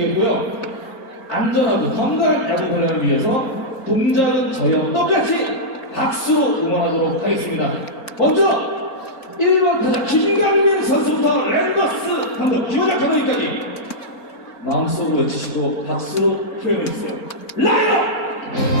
되겠고요. 안전하고 건강한 야구 관련을 위해서 동작은 저희와 똑같이 박수로 응원하도록 하겠습니다. 먼저 1번 타자 김강민 선수부터 랜더스 감독 김원장 감독님까지 마음속으로 외치시고 박수로 표현해주세요. 라이어!